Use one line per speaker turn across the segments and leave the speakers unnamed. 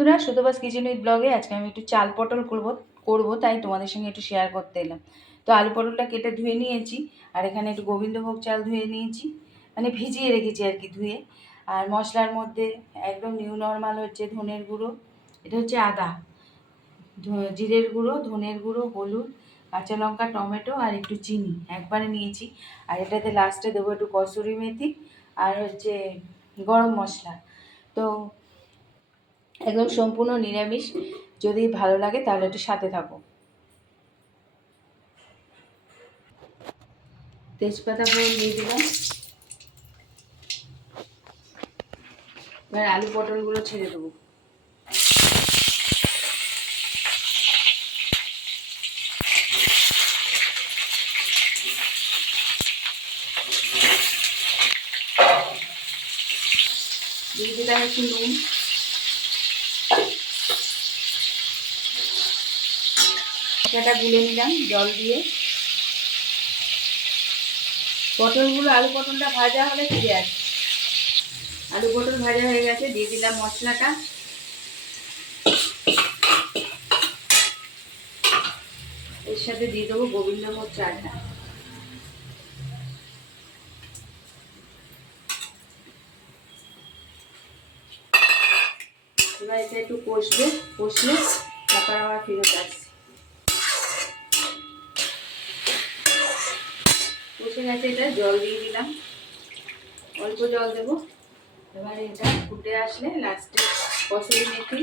বন্ধুরা সুতোবাস kitchen with ব্লগে আজকে আমি একটু চাল পটল করব করব, তাই তোমাদের সঙ্গে একটু শেয়ার করতে এলাম। তো আলু পটলটা কেটে ধুয়ে নিয়েছি, আর এখানে একটু গোবিন্দভোগ চাল ধুয়ে নিয়েছি মানে ভিজিয়ে রেখেছি আর কি ধুয়ে। আর মশলার মধ্যে একদম নিউ নর্মাল হচ্ছে ধনের গুঁড়ো, এটা হচ্ছে আদা জিরের গুঁড়ো, ধনের গুঁড়ো, হলুদ, কাঁচা লঙ্কা, টমেটো, আর একটু চিনি, একবারে নিয়েছি। আর এটাতে লাস্টে দেবো একটু কসুরি মেথি, আর হচ্ছে গরম মশলা। তো একদম সম্পূর্ণ নিরামিষ। যদি ভালো লাগে তাহলে একটু সাথে থাকো। তেজপাতা ফোড়ন দিয়ে দিলাম। এবার আলু পটলগুলো ছেড়ে দেবো। দিয়ে দিলাম একটু নুন। মশলাটা গুলে নিলাম, জল দিয়ে। পটলগুলো, আলু পটলটা ভাজা হলে ফিরে আসে আলু পটল ভাজা হয়ে গেছে, দিয়ে দিলাম মশলাটা। এর সাথে দিয়ে দেবো গোবিন্দভোগ চালটা এবার এটা একটু কষবে কষলে তারপর আবার ফেরত আসছে। কষে গেছে এটা জল দিয়ে দিলাম। অল্প জল দেবো। এবার এটা ফুটে আসলে লাস্টে কসুরি মেথি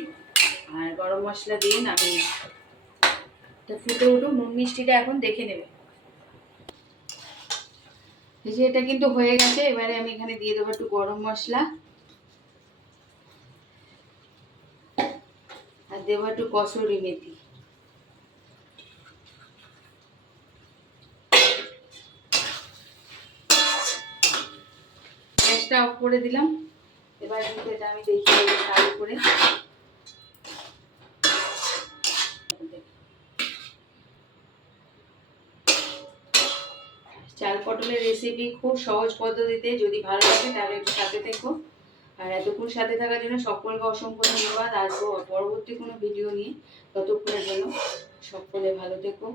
আর গরম মশলা দিয়ে নামিয়ে। তো ফুটে উঠুক, নুন মিষ্টিটা এখন দেখে নেবে। এই যে এটা কিন্তু হয়ে গেছে, এবারে আমি এখানে দিয়ে দেবো একটু গরম মশলা। আর দেবো একটু কসুরি মেথি। গ্যাসটা অফ করে দিলাম। এবার কিন্তু এটা আমি দেবো চালু করে চাল পটলের রেসিপি খুব সহজ পদ্ধতিতে যদি ভালো লাগে তাহলে একটু সাথে থেকো। আর এতক্ষণ সাথে থাকার জন্য সকলকে অসংখ্য ধন্যবাদ। আসব পরবর্তী কোনো ভিডিও নিয়ে ততক্ষণের জন্য সকলে ভালো থেকো।